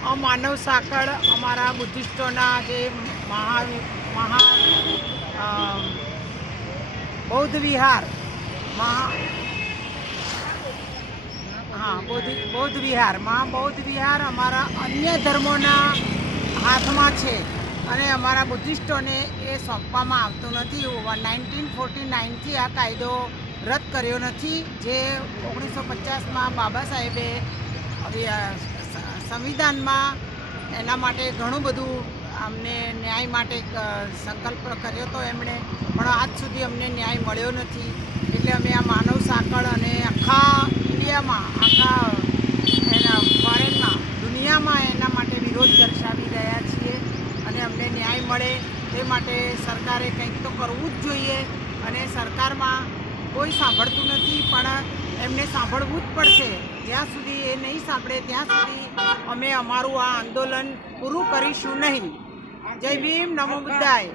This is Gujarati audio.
માનવ સાંકળ અમારા બુદ્ધિસ્ટોના જે મહા બૌદ્ધ વિહાર બૌદ્ધ વિહાર અમારા અન્ય ધર્મોના હાથમાં છે અને અમારા બુદ્ધિસ્ટોને એ સોંપવામાં આવતું નથી. 1949થી આ કાયદો રદ કર્યો નથી, જે 1950માં બાબા સાહેબે સંવિધાનમાં એના માટે ઘણું બધું અમને ન્યાય માટે સંકલ્પ કર્યો હતો એમણે, પણ આજ સુધી અમને ન્યાય મળ્યો નથી. એટલે અમે આ માનવ સાંકળ અને આખા ઇન્ડિયામાં, આખા એના ફોરેનમાં, દુનિયામાં એના માટે વિરોધ દર્શાવી રહ્યા છીએ અને અમને ન્યાય મળે તે માટે સરકારે કંઈક તો કરવું જ જોઈએ. અને સરકારમાં કોઈ સાંભળતું નથી, પણ એમને સાંભળવું જ પડશે. જ્યાં સુધી એ નહીં સાંભળે ત્યાં સુધી અમે અમારું આ આંદોલન પૂરું કરીશું નહીં. જય ભીમ, નમો બુદ્ધાય.